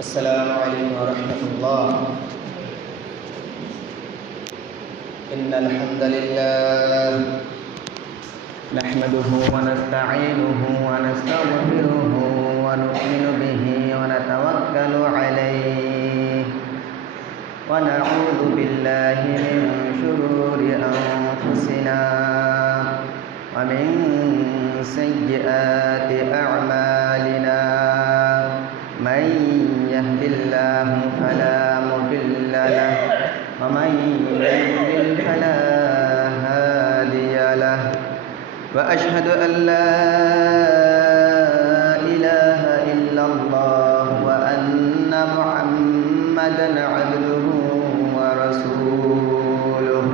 السلام عليكم ورحمة الله. إن الحمد لله نحمده ونستعينه ونستغفره ونؤمن به ونتوكل عليه ونعوذ بالله من شرور أنفسنا ومن سيئات أعمالنا. من يهد الله فلا مضل له ومن يضلل فلا هادي له وأشهد أن لا إله إلا الله وأن محمدا عبده ورسوله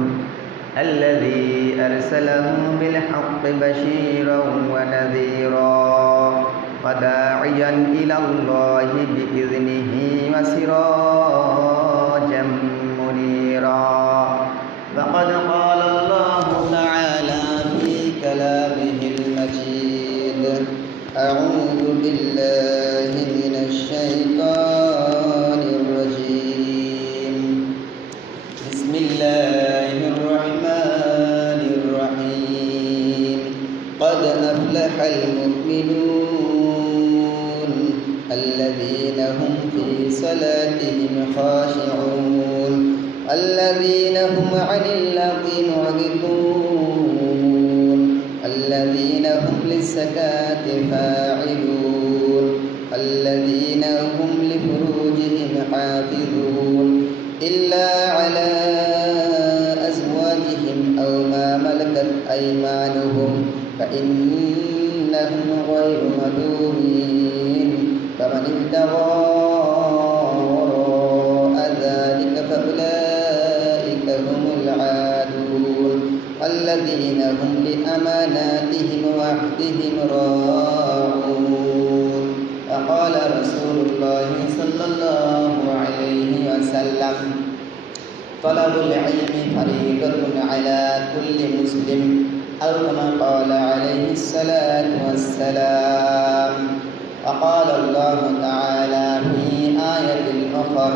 الذي أرسله بالحق بشيرا ونذيرا وداعيا إلى الله بإذنه وسراجا منيرا. فقد قال الله تعالى في كلامه المجيد: أعوذ بالله من الشيطان الرجيم. بسم الله الرحمن الرحيم. قد أفلح المؤمنون الذين هم في صلاتهم خاشعون الذين هم عن اللغو معرضون الذين هم للزكاة فاعلون الذين هم لفروجهم حافظون إلا على أزواجهم أو ما ملكت أيمانهم فإنهم غير ملومين. فمن ابتغى وراء ذلك فأولئك هم العادون الذين هم لأماناتهم وعهدهم راعون. وقال رسول الله صلى الله عليه وسلم: طلب العلم فريضة على كل مسلم، أو كما قال عليه الصلاة والسلام. وقال الله تعالى في آية أخرى: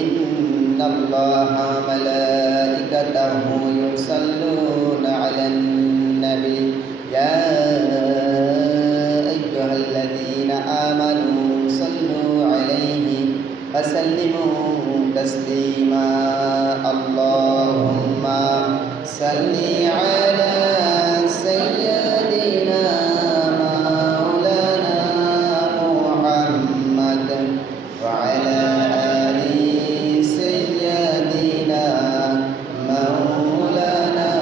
إن الله وملائكته يصلون على النبي يا أيها الذين آمنوا صلوا عليه وسلموا تسليما. اللهم صل على سيدنا مولانا محمد وعلى آل سيدنا مولانا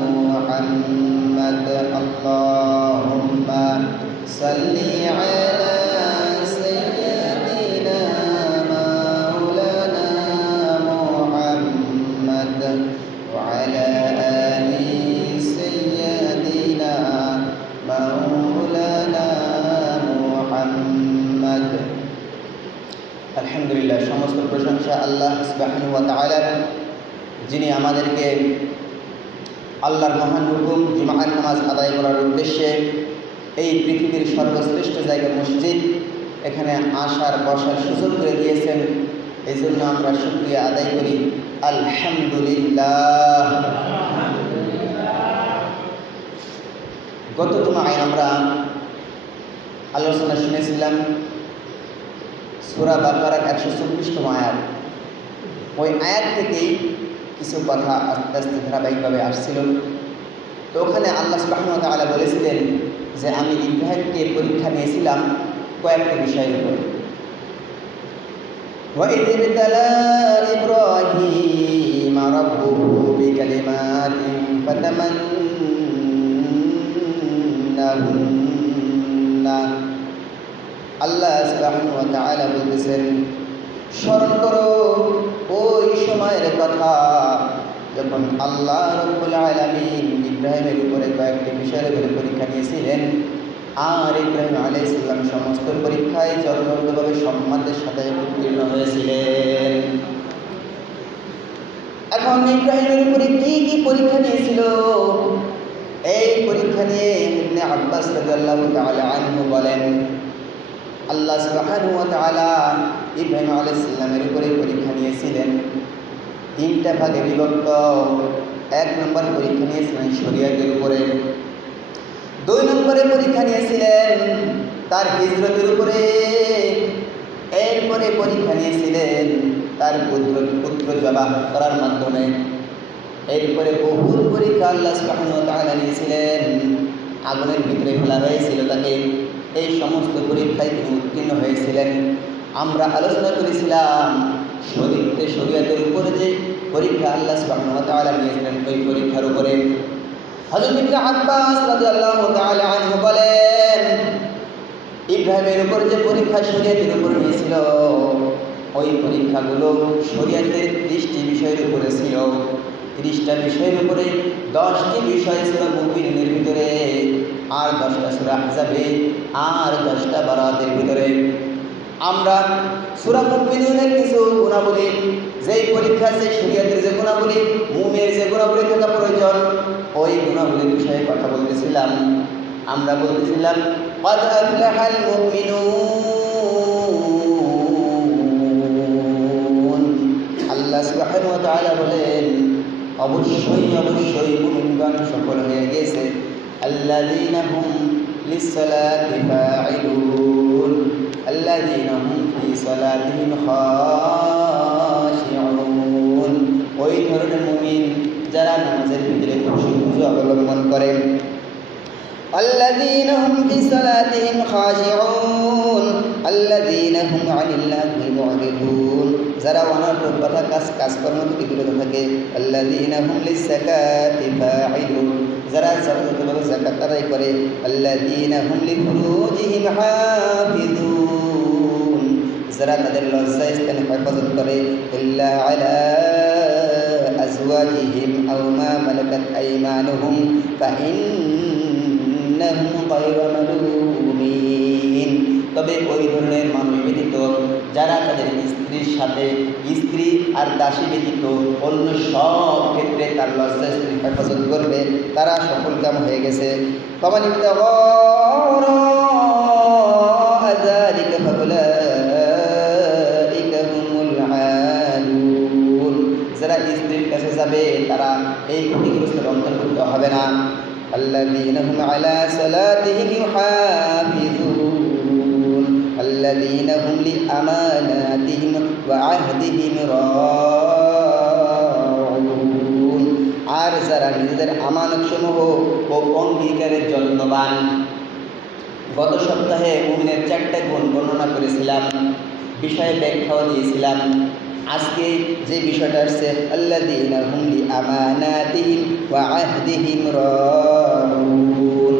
محمد. اللهم صل على سيدنا مولانا محمد وعلى آل سيدنا مولانا محمد. আলহামদুলিল্লাহ, সমস্ত প্রশংসা আল্লাহ সুবহানাহু ওয়া তাআলার, যিনি আমাদেরকে আল্লাহর মহান হুকুম জুমার নামাজ আদায় করার উদ্দেশ্যে এই পৃথিবীর সর্বশ্রেষ্ঠ জায়গা মসজিদ, এখানে আসার বসার সুযোগ করে দিয়েছেন। এই জন্য আমরা শুকরিয়া আদায় করি। আলহামদুলিল্লাহ। গত জুমায় আমরা আলোচনা শুনেছিলাম সূরা বাকারার 124তম আয়াত। ওই আয়াত থেকেই কিছু কথা আস্তে আস্তে ধারাবাহিকভাবে আসছিল। তো ওখানে আল্লাহ সুবহানাহু ওয়া তাআলা বলেছিলেন যে আমি ইব্রাহিমকে পরীক্ষা নিয়েছিলাম কয়েকটি বিষয়ের উপর। وَإِذِ ابْتَلَى إِبْرَاهِيمَ رَبُّهُ بِكَلِمَاتٍ فَتَمَنَّاهُنَّ। আল্লাহ সুবহানাহু ওয়া তাআলা বলতেছেন, স্মরণ করো ওই সময়ের কথা যখন আল্লাহ রাব্বুল আলামিন ইব্রাহিমের উপরে কয়েকটি বিষয়ের উপরে পরীক্ষা নিয়েছিলেন, আর ইব্রাহিম আলাইহিস সালাম সমস্ত পরীক্ষায় যথাযথভাবে সম্মানের সাথে উত্তীর্ণ হয়েছিলেন। এখন ইব্রাহিমের উপরে কি কি পরীক্ষা নিয়েছিল, এই পরীক্ষা নিয়ে ইবনে আব্বাস রাদিয়াল্লাহু তাআলা আনহু বলেন, আল্লাহ সুবহানাহু ওয়া তাআলা ইব্রাহিম আলাইহিস সালামের উপরে পরীক্ষা নিয়েছিলেন। তিনটা ভাগে বিভক্ত। এক নম্বর পরীক্ষা নিয়েছিলেন শরীয়তের উপরে, দুই নম্বরে পরীক্ষা নিয়েছিলেন তার হিজরতের উপরে, এরপরে পরীক্ষা নিয়েছিলেন তার পুত্র জবাহ করার মাধ্যমে, এরপরে বহু পরীক্ষা আল্লাহ সুবহানাহু ওয়া তাআলা নিয়েছিলেন, আগুনের ভিতরে ফেলা হয়েছিল তাকে। এই সমস্ত পরীক্ষায় তিনি উত্তীর্ণ হয়েছিলেন। আমরা আলোচনা করেছিলাম শরীয়তের উপরে যে পরীক্ষা আল্লাহ সুবহানাহু ওয়া তাআলা নিয়েছিলেন, ওই পরীক্ষার উপরে হযরত ইবনে আব্বাস রাদিয়াল্লাহু তাআলা আনহু বলেন, ইব্রাহিমের উপর যে পরীক্ষা শরীয়তের উপর নিয়েছিল, ওই পরীক্ষাগুলো শরীয়তের 30টি বিষয়ের উপরে ছিল। 30টা বিষয়ের উপরে 10টি বিষয় ছিল মুমিনের ভিতরে, আর 10টা সূরা আহজাবে, আর 10টা বারাতের ভিতরে। আমরা সূরা মুমিনুনের কিছু গুণাবলী, যেই পরীক্ষা সেই শরীয়তের যে গুণাবলী, মুমিনের যে গুণাবলী থাকা প্রয়োজন, ওই গুণাবলীর বিষয়ে কথা বলতেছিলাম। আমরা বলতেছিলাম قد أفلح المؤمنون। আল্লাহ সুবহানাহু ওয়া তাআলা বলেন, অবশ্যই অবশ্যই মুমিনগণ সফল হয়ে গেছে। আল্লাযীনা হুম লিস-সালাতি ফাঈলুন আল্লাযীনা হুম ফি সালাতিহিম খাশিউন। ওই ধরনের মুমিন যারা নামাজের ভিতরে খুশু অবলম্বন করে। الذين هم في صلاتهم خاشعون الذين هم عن اللغو معرضون। যারা অনর্থক কথা কাজকর্ম থেকে বিরত থাকে। الذين هم للزكاة فاعلون। যারা যথাযথভাবে যাকাত আদায় করে। الذين هم لفروجهم حافظون। যারা তাদের লজ্জাস্থান হেফাজত করে। إلا على أزواجهم أو ما ملكت أيمانهم فإنهم غير ملومين। তবে ওই ধরনের মানুষ ব্যতীত যারা তাদের স্ত্রীর সাথে, স্ত্রী আর দাসী ব্যতীত অন্য সব ক্ষেত্রে তার লজ্জাস্থান হেফাজত করবে, তারা সফলকাম হয়ে গেছে। ফামান ইবতাগা যালিকা ফাউলাইকা হুমুল আদুন। যারা স্ত্রীর কাছে যাবে তারা এই ক্ষতিগ্রস্তের অন্তর্ভুক্ত হবে না। আল্লাযীনা হুম আলা সালাতিহিম ইউহাফিজুন আল্লাযীনা হুম লিআমানাতিহিম ওয়া আহদিহিম রাউন। আর যারা নিজেদের আমানতসমূহ ও অঙ্গীকারের যত্নবান। গত সপ্তাহে মুমিনের 4টা গুণ বর্ণনা করেছিলাম, বিষয়ে ব্যাখ্যাও দিয়েছিলাম। আজকে যে বিষয়টা আসছে আল্লাযীনা হুম লিআমানাতিহিম ওয়া আহদিহিম রাউন।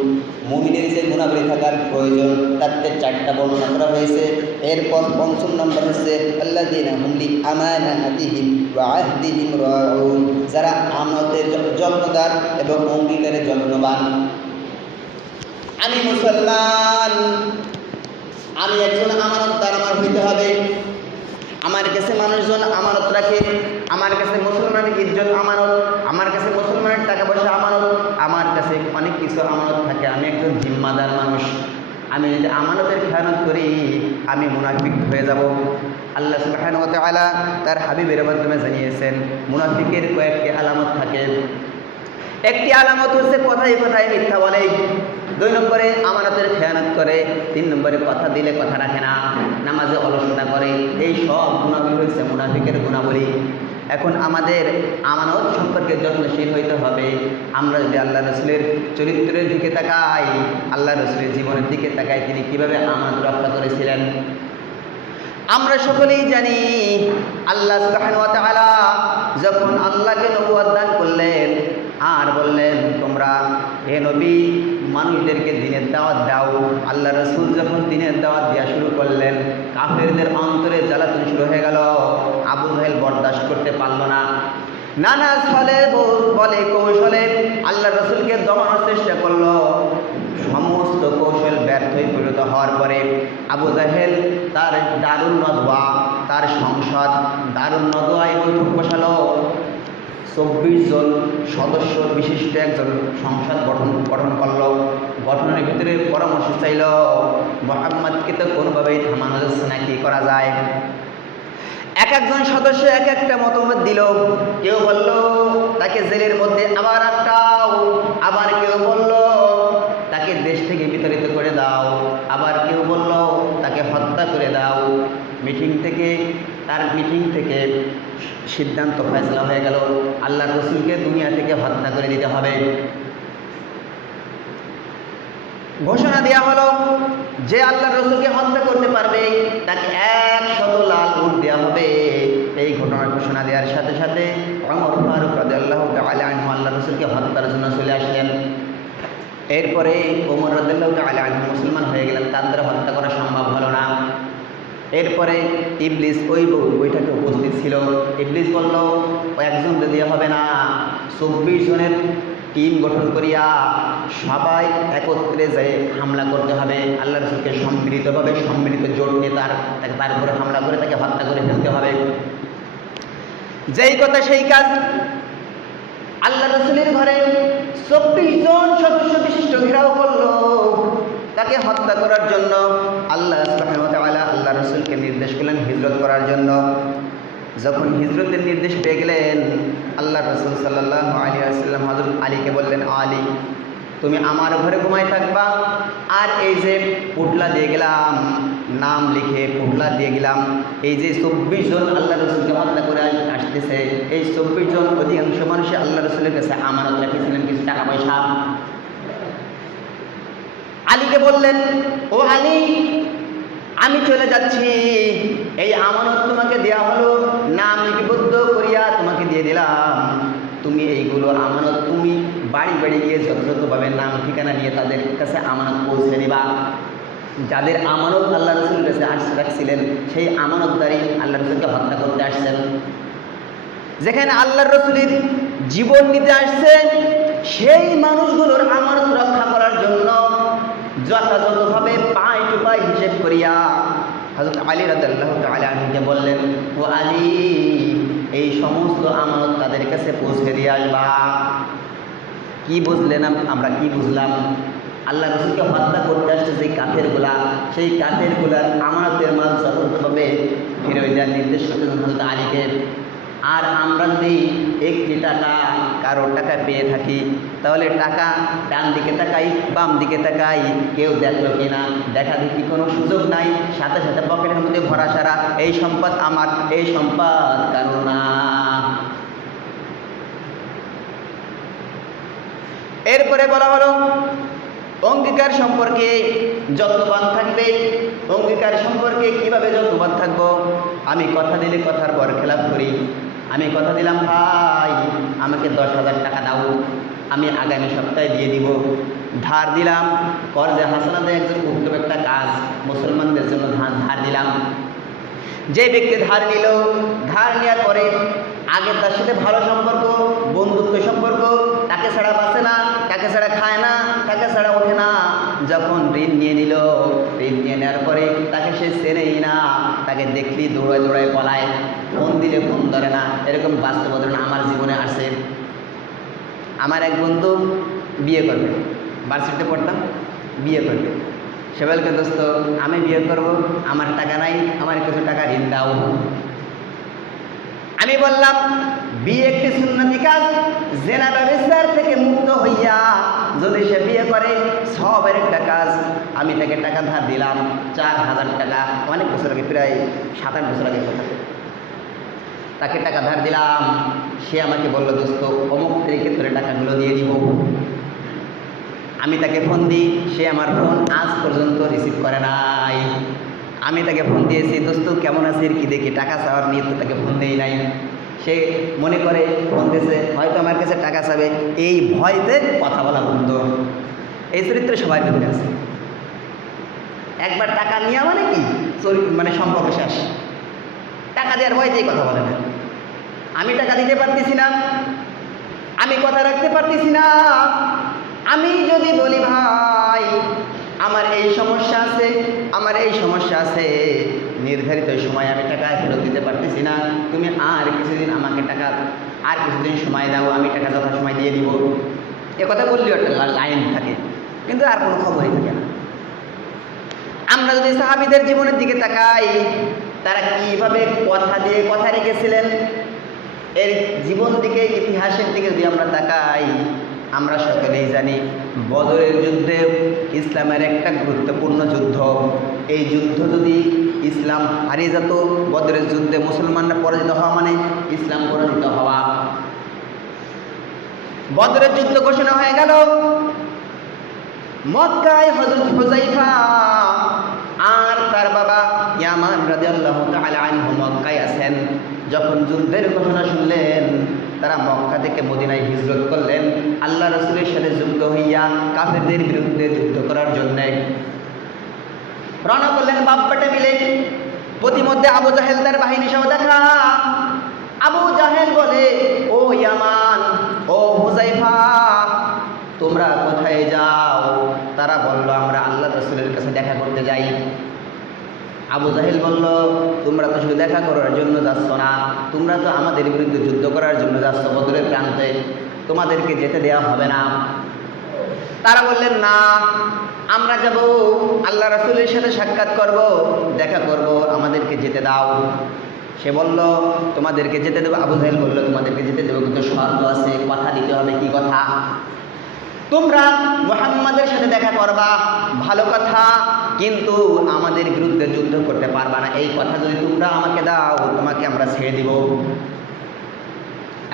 মুমিনের যে গুণাবলী থাকার প্রয়োজন তার 4টা বর্ণনা করা হয়েছে। এরপর 5ম নম্বর হচ্ছে আল্লাযীনা হুম লিআমানাতিহিম ওয়া আহদিহিম রাউন। যারা আমানতের যত্নদার এবং অঙ্গীকারের যত্নবান। আমি মুসলমান, আমি একজন আমানতদার, আমার হইতে হবে। আমার কাছে মানুষজন আমানত রাখে, আমার কাছে মুসলমানের ইজ্জত আমানত, আমার কাছে মুসলমানের টাকা পয়সা আমানত, আমার কাছে অনেক কিছু আমানত থাকে। আমি একজন জিম্মাদার মানুষ। আমি যদি আমানতের খেয়ানত করি আমি মুনাফিক হয়ে যাব। আল্লাহ সুবহানাহু ওয়া তাআলা তার হাবিবের মাধ্যমে জানিয়েছেন মুনাফিকের কয়েকটি আলামত থাকে। একটি আলামত হচ্ছে কথায় কথায় মিথ্যা বলে, 2 নম্বরে আমানতের খেয়ানত করে, 3 নম্বরে কথা দিলে কথা রাখে না, নামাজে অলসতা করে। এই সব গুণাবলী হচ্ছে মুনাফিকের গুণাবলী। এখন আমাদের আমানত সম্পর্কে যত্নশীল হইতে হবে। আমরা যদি আল্লাহ রসুলের চরিত্রের দিকে তাকাই, আল্লাহ রসুলের জীবনের দিকে তাকাই, তিনি কিভাবে আমানত রক্ষা করেছিলেন। আমরা সকলেই জানি আল্লাহ সুবহানাহু ওয়া তাআলা যখন আল্লাহকে নবুয়ত দান করলেন আর বললেন তোমরা হে নবী মানুষদেরকে দ্বীনের দাওয়াত দাও। আল্লাহ রসুল যখন দ্বীনের দাওয়াত দেওয়া শুরু করলেন, কাফেরদের অন্তরে জ্বালাতন শুরু হয়ে গেল। আবু জাহেল বরদাস্ত করতে পারল না। নানা ছলে বলে কৌশলে আল্লাহ রসুলকে দমানোর চেষ্টা করলো। সমস্ত কৌশল ব্যর্থই পরিণত হওয়ার পরে আবু জাহেল তার দারুন নদওয়া, তার সংসদ দারুন নদওয়ায় বৈঠক বসালো। 24 জন সদস্য বিশিষ্ট একজন সংসদ গঠন করল। ঘটনার ভিতরে পরামর্শ চাইল, মুহাম্মদকে তো কোনোভাবেই থামানো যাচ্ছে না, কি করা যায়। এক একজন সদস্য এক একটা মতামত দিল। কেউ বলল তাকে জেলের মধ্যে আবার আটকাও, আবার কেউ বলল তাকে দেশ থেকে বিতাড়িত করে দাও, আবার কেউ বলল তাকে হত্যা করে দাও। মিটিং থেকে সিদ্ধান্ত ফয়সালা হয়ে গেল, আল্লাহ রসুলকে দুনিয়া থেকে হত্যা করে দিতে হবে। ঘোষণা দেওয়া হলো যে আল্লাহ রসুলকে হত্যা করতে পারবে তাকে 100 লাল উট দেওয়া হবে। এই ঘটনার ঘোষণা দেওয়ার সাথে সাথে ওমর ফারুক রাদিয়াল্লাহু তাআলা আনহু আল্লাহ রসুলকে হত্যার জন্য চলে আসলেন। এরপরে ওমর রাদিয়াল্লাহু তাআলা আনহু মুসলমান হয়ে গেলেন, তার দ্বারা হত্যা করা সম্ভব হলো না। এরপরে ইবলিস ওই বইটাকে উপস্থিত ছিল। ইবলিস বলল একজন দেওয়া হবে না, 24 জনের টিম গঠন করিয়া সবাই একত্রে যেয়ে হামলা করতে হবে। আল্লাহ রসুলকে সম্মিলিত জোট নিয়ে তার উপরে হামলা করে তাকে হত্যা করে ফেলতে হবে। যেই কথা সেই কাজ। আল্লাহ রসুলের ঘরে 24 জন সদস্য বিশিষ্ট ঘেরাও করলো তাকে হত্যা করার জন্য। আল্লাহ সুবহানাহু ওয়া তাআলা আল্লাহ রসুলকে নির্দেশ করলেন হিজরত করার জন্য। যখন হিজরতের নির্দেশ পেয়ে গেলেন, আল্লাহ রসুল সাল্লাল্লাহু আলাইহি ওয়াসাল্লাম হযরত আলীকে বললেন, আলী তুমি আমার ঘরে ঘুমাই থাকবা, আর এই যে পুটলা দিয়ে গেলাম, নাম লিখে পুটলা দিয়ে গেলাম, এই যে 24 জন আল্লাহ রসুলকে হত্যা করে আসতেছে, এই 24 জন অধিকাংশ মানুষই আল্লাহ রসুলের কাছে আমানত রেখেছিলেন কিছু টাকা পয়সা। আলীকে বললেন, ও আলী আমি চলে যাচ্ছি, এই আমানত তোমাকে দেয়া হলো, নাম লিপিবদ্ধ করিয়া তোমাকে দিয়ে দিলাম, তুমি এইগুলো আমানত তুমি বাড়ি বাড়ি গিয়ে যথাযথভাবে নাম ঠিকানা নিয়ে তাদের কাছে আমানত পৌঁছে দিবা। যাদের আমানত আল্লাহ রসুলের কাছে রাখছিলেন সেই আমানতদারি আল্লাহ রসুলকে হত্যা করতে আসছেন। যেখানে আল্লাহ রসুলের জীবন নিতে আসছেন সেই মানুষগুলোর আমানত রক্ষা করার জন্য যথাযথভাবে পাই টু পাই হিসেব করিয়া হযরত আলী রাদিয়াল্লাহু তাআলা আনহুকে বললেন, ও আলী এই সমস্ত আমানত তাদের কাছে পৌঁছে দিয়ে আসবা। কি বুঝলেন আমরা, কি বুঝলাম? আল্লাহ রসুলকে হত্যা করতে আসছে যে কাফেরগুলা, সেই কাফেরগুলার আমানতের মাল যথাযথভাবে ফিরিয়ে দেওয়ার নির্দেশ করতেছেন হযরত আলীকে। আর আমরা যদি একটি টাকা কারো টাকা পেয়ে থাকি তাহলে টাকা ডান দিকে তাকাই বাম দিকে তাকাই, কেউ দেখলো কিনা, দেখা দেখি কোনো সুযোগ নাই, সাথে সাথে পকেটের মধ্যে ভরা সারা, এই সম্পদ আমার, এই সম্পদ কারো না। এরপরে বলা হলো অঙ্গীকার সম্পর্কে যত্নবান থাকবে। অঙ্গীকার সম্পর্কে কিভাবে যত্নবান থাকবো? আমি কথা দিলে কথার পর খেলাপ করি। আমি কথা দিলাম ভাই আমাকে 10,000 টাকা দাও, আমি আগামী সপ্তাহে দিয়ে দিব। ধার দিলাম, কর্জে হাসানাতে একজন উত্তম একটা কাজ, মুসলমানদের জন্য ধার দিলাম। যে ব্যক্তি ধার নিল, ধার নেওয়ার পরে আগে তার সাথে ভালো সম্পর্ক, বন্ধুত্ব সম্পর্ক, তাকে ছাড়া বাঁচে না, তাকে ছাড়া খায় না, তাকে ছাড়া ওঠে না। যখন ঋণ নিয়ে নিল, ঋণ নিয়ে নেওয়ার পরে তাকে সে চেনেই না, তাকে দেখলেই দৌড়ায় দৌড়ায় পলায়, ফোন দিলে ফোন ধরে না। এরকম বাস্তব ঘটনা আমার জীবনে আসে। আমার এক বন্ধু বিয়ে করবে, ভার্সিটিতে পড়তাম, বিয়ে করবে। সে বলকে দোস্ত আমি বিয়ে করব, আমার টাকা নাই, আমার কিছু টাকা ঋণ দাও। আমি বললাম বিয়ে একটি সুন্নতি কাজ, জেনা ব্যভিচার থেকে মুক্ত হইয়া যদি সে বিয়ে করে সবের একটা কাজ। আমি তাকে টাকা ধার দিলাম 4,000 টাকা, অনেক বছর আগে, প্রায় 7-8 বছর আগে কথা। তাকে টাকা ধার দিলাম, সে আমাকে বললো দোস্ত অমুক তারিখে তোরে টাকাগুলো দিয়ে দিব। আমি তাকে ফোন দিই, সে আমার ফোন আজ পর্যন্ত রিসিভ করে নাই। আমি তাকে ফোন দিয়েছি, দোস্ত কেমন আছিস কি দেখি, টাকা চাওয়ার নিয়ে তো তাকে ফোন দেই নাই। সে মনে করে ফোন দিয়েছে হয়তো আমার কাছে টাকা চাবে, এই ভয়তে কথা বলা বন্ধ। এই চরিত্রে সবাই ভিতরে আছে। একবার টাকা নেওয়া মানে কি মানে সম্পর্ক শেষ, টাকা দেওয়ার ভয়তেই কথা বলে না। আমি টাকা দিতে পারতেছি না, আমি কথা রাখতে পারতেছি না। আমি যদি বলি ভাই আমার এই সমস্যা আছে, আমার এই সমস্যা আছে, নির্ধারিত সময় আমি টাকা ফেরত দিতে পারতেছি না, তুমি আর কিছুদিন আমাকে টাকা, আর কিছুদিন সময় দাও, আমি টাকা যথাসময় দিয়ে দিব। এ কথা বললেও একটা লাইন থাকে, কিন্তু আর কোনো খবরই থাকে না। আমরা যদি সাহাবীদের জীবনের দিকে তাকাই, তারা কিভাবে কথা দিয়ে কথা রেখেছিলেন, এর জীবন দিকে, ইতিহাসের দিকে যদি আমরা তাকাই, আমরা সকলেই জানি বদরের যুদ্ধে ইসলামের একটা গুরুত্বপূর্ণ যুদ্ধ। এই যুদ্ধ যদি ইসলাম হারিয়ে যেত, বদরের যুদ্ধে মুসলমানরা পরাজিত হওয়া মানে ইসলাম পরাজিত হওয়া। বদরের যুদ্ধ ঘোষণা হয়ে গেল। মক্কায় হযরত হুযায়ফা আর তার বাবা ইয়ামান রাদিয়াল্লাহু তাআলা আনহু মক্কায় আছেন। যখন যুদ্ধের ঘোষণা শুনলেন, তারা মক্কা থেকে মদিনায় হিজরত করলেন আল্লাহ রাসূলের সাথে যুদ্ধ হইয়া কাফেরদের বিরুদ্ধে যুদ্ধ করার জন্য রওনা করলেন বাপ বেটা মিলে। প্রতিমধ্যে আবু জাহেল তার বাহিনী সহ দেখা। আবু জাহেল বলে, ও ইয়ামান, ও হুযায়ফা, তোমরা কোথায় যাও? তারা বলল, আমরা আল্লাহ রাসূলের কাছে দেখা করতে যাই। আবু জাহেল বলল, তোমরা তো শুধু দেখা করার জন্য যাচ্ছ না, তোমরা তো আমাদের বিরুদ্ধে যুদ্ধ করার জন্য যাচ্ছ বদরের প্রান্তে, তোমাদেরকে যেতে দেওয়া হবে না। তারা বললেন, না, আমরা যাব, আল্লাহ রাসূলের সাথে সাক্ষাৎ করব, দেখা করব, আমাদেরকে যেতে দাও। সে বলল, তোমাদেরকে যেতে দেবো। আবু জাহেল বলল, তোমাদেরকে যেতে দেবো, কিন্তু শর্ত আছে, কথা দিতে হবে। কি কথা? তোমরা মুহাম্মাদের সাথে দেখা করবা, ভালো কথা, কিন্তু আমাদের বিরুদ্ধে যুদ্ধ করতে পারবা না। এই কথা যদি তোমরা আমাকে দাও, তোমাকে আমরা ছেড়ে দিব।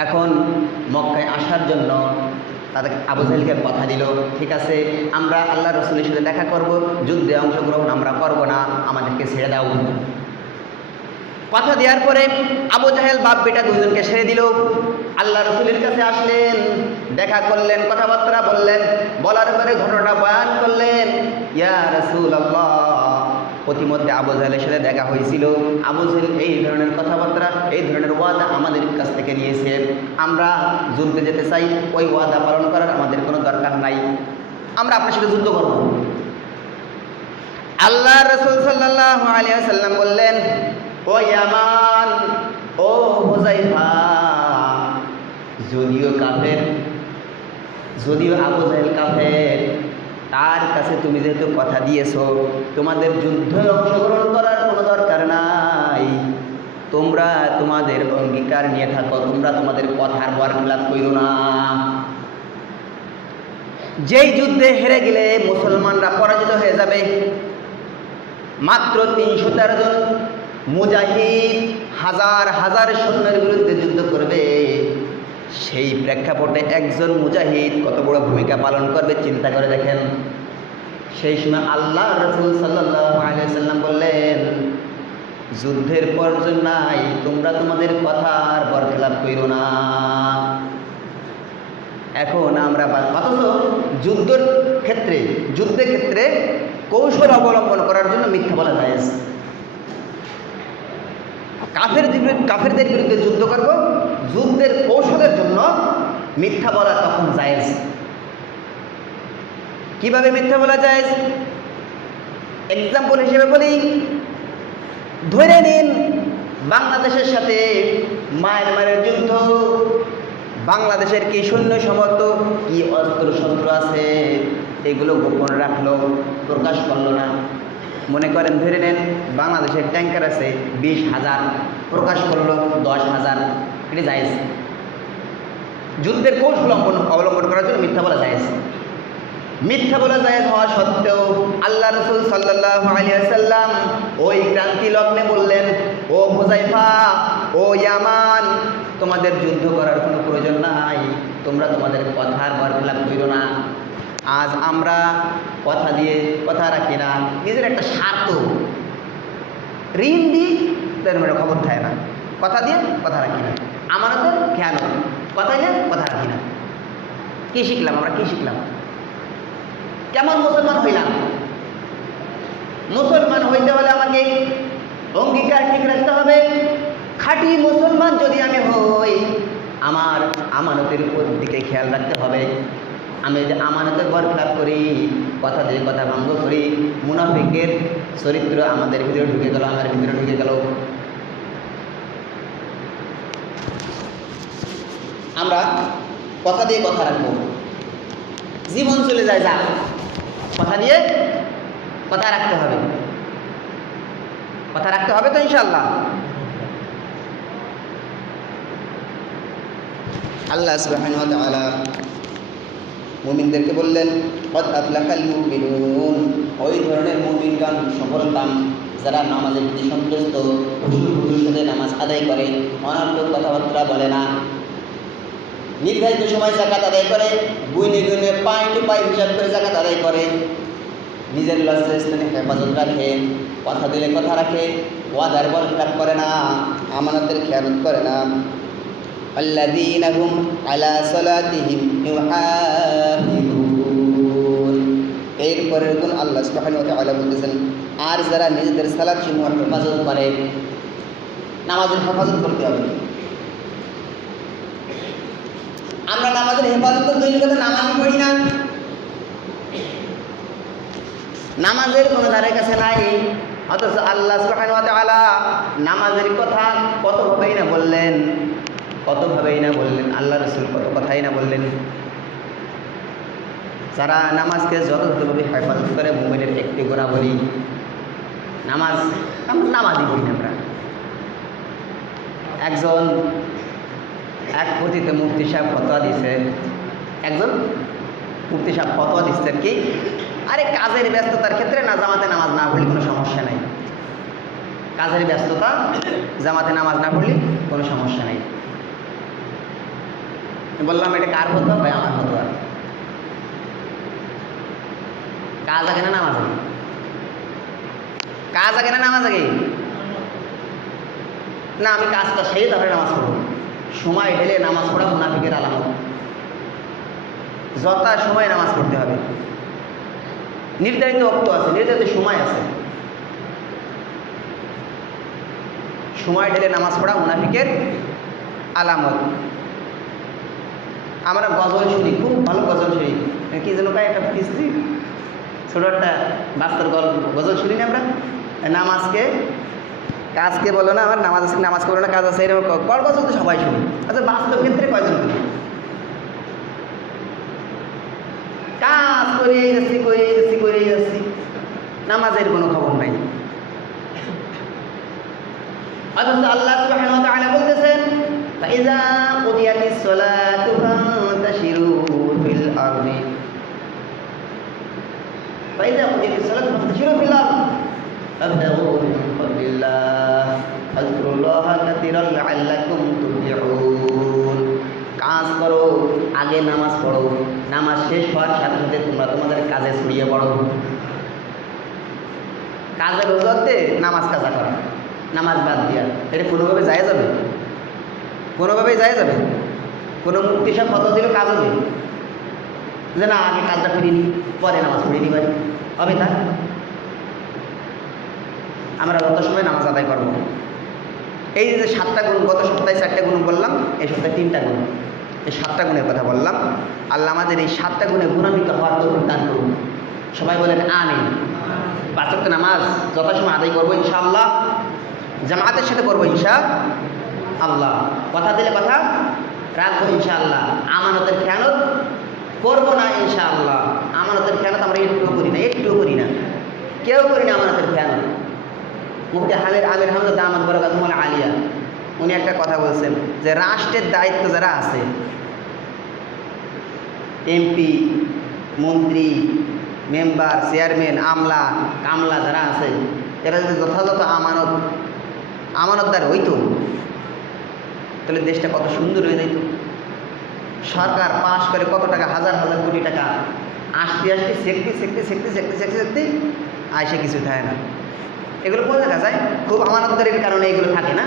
এখন মক্কায় আসার জন্য তাদের আবু জাহেলকে কথা দিল, ঠিক আছে, আমরা আল্লাহ রাসূলের সাথে দেখা করব, যুদ্ধে অংশগ্রহণ আমরা করব না, আমাদেরকে ছেড়ে দাও। কথা দেওয়ার পরে আবু জাহেল বাপ বেটা দুজনকে ছেড়ে দিল। আল্লাহ রাসূলের কাছে আসলেন, দেখা করলেন, কথাবার্তা বললেন, বলার পরে ঘটনা বয়ান করলেন। ইয়া রাসূলুল্লাহ, প্রতিমধ্যে আবু জাহেলের সাথে দেখা হয়েছিল, আবু জাহেল এই ধরনের কথাবার্তা, এই ধরনের ওয়াদা আমাদের কাছ থেকে নিয়েছে, আমরা যুদ্ধে যেতে চাই, ওই ওয়াদা পালন করার আমাদের কোনো দরকার নাই, আমরা আপনার সাথে যুদ্ধ করব। আল্লাহ রাসূল সাল্লাল্লাহু আলাইহি ওয়াসাল্লাম বললেন, ও ইয়ামান, ও হুযায়ফা, যদিও কাফের, যদিও আবু জাহেল কাফের, তার কাছে তুমি যেহেতু কথা দিয়েছো, তোমাদের যুদ্ধে অংশগ্রহণ করার কোনো দরকার নাই, তোমরা তোমাদের অঙ্গীকার নিয়ে থাকো, তোমরা তোমাদের কথার বরখেলাপ কইরো না। যেই যুদ্ধে হেরে গেলে মুসলমানরা পরাজিত হয়ে যাবে, মাত্র ৩১৩ জন মুজাহিদ হাজার হাজার সৈন্যের বিরুদ্ধে যুদ্ধ করবে, সেই প্রেক্ষাপটে একজন মুজাহিদ কত বড় ভূমিকা পালন করবে চিন্তা করে দেখেন। সেই সময় আল্লাহ রাসূল সাল্লাল্লাহু আলাইহি ওয়াসাল্লাম বললেন, যুদ্ধের প্রয়োজন নাই, তোমরা তোমাদের কথার বরখেলাপ কইরো না। এখন আমরা অথচ যুদ্ধের ক্ষেত্রে কৌশল অবলম্বন করার জন্য মিথ্যা বলা জায়েজ। কাফেরদের বিরুদ্ধে যুদ্ধ করব, যুদ্ধের কৌশলের জন্য মিথ্যা বলা তখন জায়েজ। কিভাবে মিথ্যা বলা জায়েজ? এক্সাম্পল হিসেবে বলি, ধরে নিন বাংলাদেশের সাথে মায়ানমারের যুদ্ধ, বাংলাদেশের কি সৈন্য সমর্থ, কি অস্ত্র শস্ত্র আছে, এগুলো গোপন রাখলো, প্রকাশ করলো না। মনে করেন ধরে নেন বাংলাদেশের ট্যাঙ্কার আছে 20,000, প্রকাশ করলো 10,000, এটা জায়েজ। যুদ্ধের কৌশল অবলম্বন করার জন্য মিথ্যা বলা জায়েজ। মিথ্যা বলা জায়েজ হওয়া সত্ত্বেও আল্লাহ রাসূল সাল্লাল্লাহু আলাইহি ওয়াসাল্লাম ওই ক্রান্তি লগ্নে বললেন, ও হুযায়ফা, ও ইয়ামান, তোমাদের যুদ্ধ করার কোনো প্রয়োজন নাই, তোমরা তোমাদের কথার বরখেলাপ করো না। আজ আমরা কথা দিয়ে কথা রাখি না, নিজের একটা স্বার্থ, ঋণ দিই, তার মানে খবর থাকে না, কথা দিয়ে কথা রাখি না, আমানতের খেয়াল, কথা দিয়ে কথা রাখি না। কি শিখলাম আমরা? কি শিখলাম? কেমন মুসলমান হইলাম? মুসলমান হইতে হলে আমাকে অঙ্গীকার ঠিক রাখতে হবে। খাঁটি মুসলমান যদি আমি হই, আমার আমানতের দিকে খেয়াল রাখতে হবে। আমি যে আমানতের বরখেলাপ করি, কথা দিয়ে কথা ভঙ্গ করি, মুনাফিকের চরিত্র আমাদের ভিতরে ঢুকে গেল, আমার ভিতরে ঢুকে গেল। আমরা কথা দিয়ে কথা রাখবো, জীবন চলে যায় যা, কথা দিয়ে কথা রাখতে হবে, কথা রাখতে হবে তো ইনশাআল্লাহ। আল্লাহ সুবহানাহু ওয়া তাআলা মুমিনদেরকে বললেন কদ আফলাহাল মুমিনুন, ওই ধরনের মুমিনগণ সফলকাম যারা নামাজের প্রতি সন্তুষ্ট, খুশুর সাথে নামাজ আদায় করে, অনর্থক কথাবার্তা বলে না, নির্ধারিত সময় যাকাত আদায় করে, গুইনে গুইনে পাই টু পাই হিসাব করে যাকাত আদায় করে, নিজের লজ্জাস্থানে হেফাজত রাখে, কথা দিলে কথা রাখে, ওয়াদার বরখেলাপ করে না, আমানতের খেয়ানত করে না। আল্লাযীনা হুম আলা সালাতিহিম ইউহাফিযুন, এরপরের গুণ আল্লাহ সুবহানাহু ওয়া তাআলা বলতেছেন, আর যারা নিজেদের সালাত সমূহ হেফাজত করে, নামাজের হেফাজত করতে হবে। আমরা নামাজের হেফাজত তো তৈরি করতে নামাজই পড়ি না, নামাজের কোনো ধারে কাছে নাই, অথচ আল্লাহ সুবহানাহু ওয়া তাআলা নামাজের কথা কতভাবেই না বললেন, কতভাবেই না বললেন, আল্লাহ রাসূল কত কথাই না বললেন। যারা নামাজকে যথাযথভাবে হেফাজত করে মুমিনের একটি গোনা বলি, নামাজ আমরা নামাজই পড়ি না। আমরা এক পতিত মুফতি সাহেব ফতোয়া দিচ্ছে, একজন মুফতি সাহেব ফতোয়া দিচ্ছেন কি, আরে কাজের ব্যস্ততার ক্ষেত্রে না জামাতে নামাজ না পড়লে কোনো সমস্যা নাই, কাজের ব্যস্ততা জামাতে নামাজ না পড়লে কোনো সমস্যা নাই। বললাম এটা কার ফতোয়া? ভাই আমার ফতোয়া। কাজ আগে না নামাজ আগে? কাজ আগে না নামাজ আগে? না, আমি কাজটা সেরে তারপরে নামাজ পড়ব। সময় ঢেলে নামাজ পড়া মুনাফিকের আলামত। যথা সময় নামাজ পড়তে হবে, নির্ধারিত অক্ত আছে, নির্ধারিত সময় আছে। সময় ঢেলে নামাজ পড়া মুনাফিকের আলামত। আমরা গজল শুনি, খুব ভালো গজল শুনি, কি যেন কায় একটা কিস্তি ছোট একটা বাস্তব গজল শুনি না আমরা। নামাজকে কাজকে বলো না, আমার নামাজ আছে, নামাজকে বলো না কাজ আছে, এরকম কর গজল তো সবাই শুনি। আচ্ছা বাস্তব ক্ষেত্রে কয়জন শুনি? কাজ করেই যাচ্ছি, করেই যাচ্ছি, করেই যাচ্ছি, নামাজের কোনো খবর নাই। অথচ আল্লাহ সুবহানাহু ওয়া তাআলা বলতেছেন, ফাইযা কুদিয়াতিস সালাতু ফান্তাশিরু ফিল আরদি, ফাইযা কুদিয়াতিস সালাতু ফান্তাশিরু ফিল আরদি ফাবতাগু মিন ফাদলিল্লাহ আযকুরুল্লাহা কাসীরান লাআল্লাকুম তুফলিহুন। কাজ করো, আগে নামাজ পড়ো, নামাজ শেষ হওয়ার সাথে সাথে তোমরা তোমাদের কাজে ছড়িয়ে পড়ো। কাজের অজুহাতে নামাজ কাজা করো, নামাজ বাদ দিয়া, এটা কোনোভাবে যায় যাবে? কোনোভাবেই যায় যাবে? কোনো মুক্তি সব ফতোয়া দিলেও কাজ হবে যে না আগে কাজটা করিনি পরে নামাজ পড়িনি পারি হবে? তা আমরা যত সময় নামাজ আদায় করবো। এই যে 7টা গুণ, গত সপ্তাহে 4টা গুণ বললাম, এই সপ্তাহে 3টা গুণ, এই 7টা গুণের কথা বললাম। আল্লাহ আমাদের এই 7টা গুণে গুণান্বিত হওয়ার তৌফিক দান করুন। সবাই বলেন আমিন। 5 ওয়াক্ত নামাজ যথাসময় আদায় করবো ইনশাআল্লাহ, জামাতের সাথে করবো ইনশাআল্লাহ, কথা দিলে কথা রাখবো ইনশাআল্লাহ, আমানতের খেয়ানত করবো না ইনশাআল্লাহ। আমানতের খেয়ানত আমরা একটুও করি না, একটুও করি না, কেউ করি না আমানতের খেয়ানত। মুফতি আমির হামজা দামাত বরকাতুহুল আলিয়া উনি একটা কথা বলছেন যে রাষ্ট্রের দায়িত্ব যারা আছে, এমপি, মন্ত্রী, মেম্বার, চেয়ারম্যান, আমলা কামলা যারা আছে, এরা যদি যথাযথ আমানতদার হইতো তাহলে দেশটা কত সুন্দর হয়ে যেত। সরকার পাস করে কত টাকা, হাজার হাজার কোটি টাকা আসতে আসতে সেকতে আইসে কিছু থাকে না। এগুলো কোন দেখা যায়? খুব আমানতদারের কারণে এগুলো থাকে না,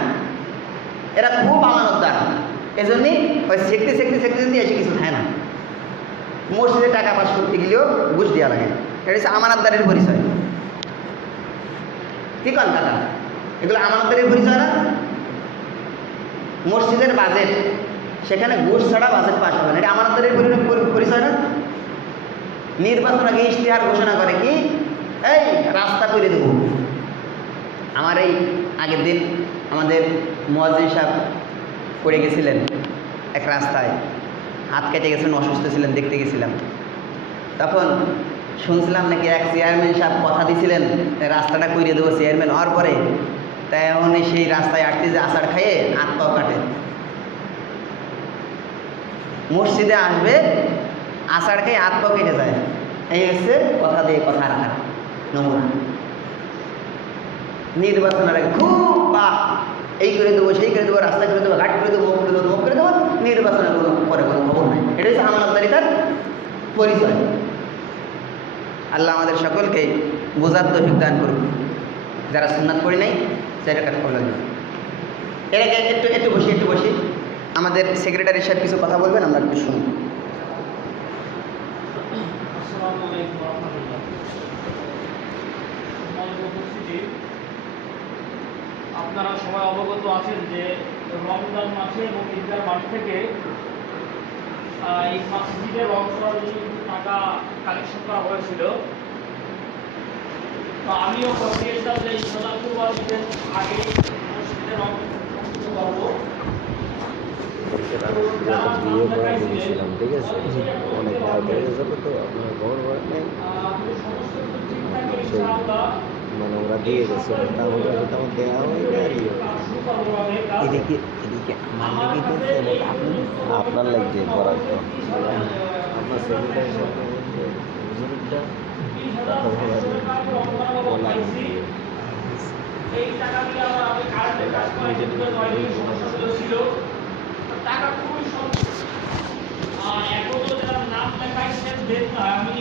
এরা খুব আমানতদার, এজন্যই ওই সেকতে এসে কিছু থাকে না। মসজিদে টাকা পাস করতে গেলেও ঘুষ দেওয়া লাগে, এটা হচ্ছে আমানতদারের পরিচয়। কি কন কাকা, এগুলো আমানতদারের পরিচয় না? মসজিদের বাজেট, সেখানে ঘুষ ছাড়া বাজেট পাস হবে না, এটা আমানতদারের পরিচয় না? নির্বাচন আগে ইশতেহার ঘোষণা করে কি, এই রাস্তা করে দেব। আমার এই আগের দিন আমাদের মুয়াজ্জিন সাহেব পড়ে গেছিলেন এক রাস্তায়, হাত কেটে গেছিলেন, অসুস্থ ছিলেন, দেখতে গেছিলাম। তখন শুনছিলাম নাকি এক চেয়ারম্যান সাহেব কথা দিয়েছিলেন রাস্তাটা করিয়ে দেবো চেয়ারম্যান হওয়ার পরে, তাই উনি সেই রাস্তায় আটতে যে আষাঢ় খাইয়ে হাত পাও কাটে। মসজিদে আসবে আষাঢ় খেয়ে হাত পাও কেটে যায়। এই হচ্ছে কথা দিয়ে কথা রাখার নমুনা। নির্বাচনের আগে খুব বা এই করে দেবো সেই করে দেবো, রাস্তা করে দেবো, ঘাট করে দেবো, মুখ করে দেবো, মুখ করে দেবো, নির্বাচনের কোনো পরে কোনো খবর নাই। এটা হচ্ছে আমানতদারিতার পরিচয়। আল্লাহ আমাদের সকলকে বোঝার তৌফিক দান করুন। যারা সুন্নাত পড়ি নাই সেটা কাজ করলেন। এর আগে একটু বসি আমাদের সেক্রেটারি সাহেব কিছু কথা বলবেন, আমরা একটু শুনি। আপনারা সবাই অবগত আছেন যে রমজান মাসে এবং ঈদগাহ মাস থেকে এই মসজিদের অংশর টাকা কালেকশন করা হয়েছিল। তো আমিও দিয়েছিলাম যে ইনশাআল্লাহ কুরবানির আগে মসজিদের অংশ করবো। ঠিক আছে, অনেক হয়ে যাবে তো আপনার খবর নেই, মানে ওরা দিয়ে গেছে তেমন দেওয়া হয় না। এদিকে আমার লেগে আপনার লাগছে বরাদ্দ, আপনার সেক্রেটারি এই টাকা দিয়ে আমি কারেন্টের কাজ করে সমস্যা ছিল, টাকা খুবই এখন তো যারা নাম লেখাইছেন আমি